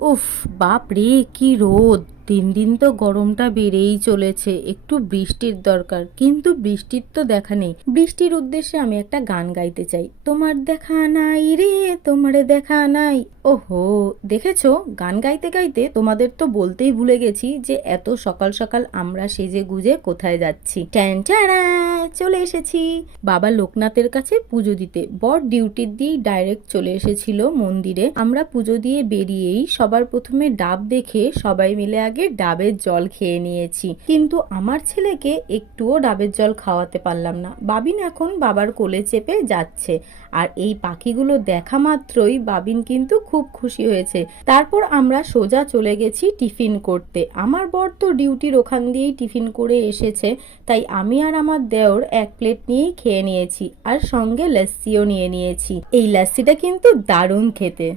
উফ, বাপ রে কি রোদ! দিন দিন তো গরমটা বেড়েই চলেছে। একটু বৃষ্টির দরকার, কিন্তু বৃষ্টির তো দেখা নেই। বৃষ্টির উদ্দেশ্যে আমি একটা গান গাইতে চাই। তোমার দেখা নাই রে, তোমার দেখা নাই। ওহো, দেখেছো, গান গাইতে গাইতে তোমাদের তো বলতেই ভুলে গেছি যে এত সকাল সকাল আমরা সেজে গুজে কোথায় যাচ্ছি। ট্যান ট্যাড়া, চলে এসেছি বাবা লোকনাথের কাছে পুজো দিতে। বর ডিউটির দিয়েই ডাইরেক্ট চলে এসেছিল মন্দিরে। আমরা পুজো দিয়ে বেরিয়েই সবার প্রথমে ডাব দেখে সবাই মিলে আগে ডাবের জল খেয়ে নিয়েছি, কিন্তু আমার ছেলেকে একটুও ডাবের জল খাওয়াতে পারলাম না। বাবিন এখন বাবার কোলে চেপে যাচ্ছে, আর এই পাখিগুলো দেখা মাত্রই বাবিন কিন্তু খুব খুশি হয়েছে। তারপর আমরা সোজা চলে গেছি টিফিন করতে। আমার বর তো ডিউটির ওখান দিয়েই টিফিন করে এসেছে, তাই আমি আর আমার দেওর এক প্লেট নিয়েই খেয়ে নিয়েছি, আর সঙ্গে লস্যিও নিয়ে নিয়েছি। এই লস্যিটা কিন্তু দারুণ খেতে।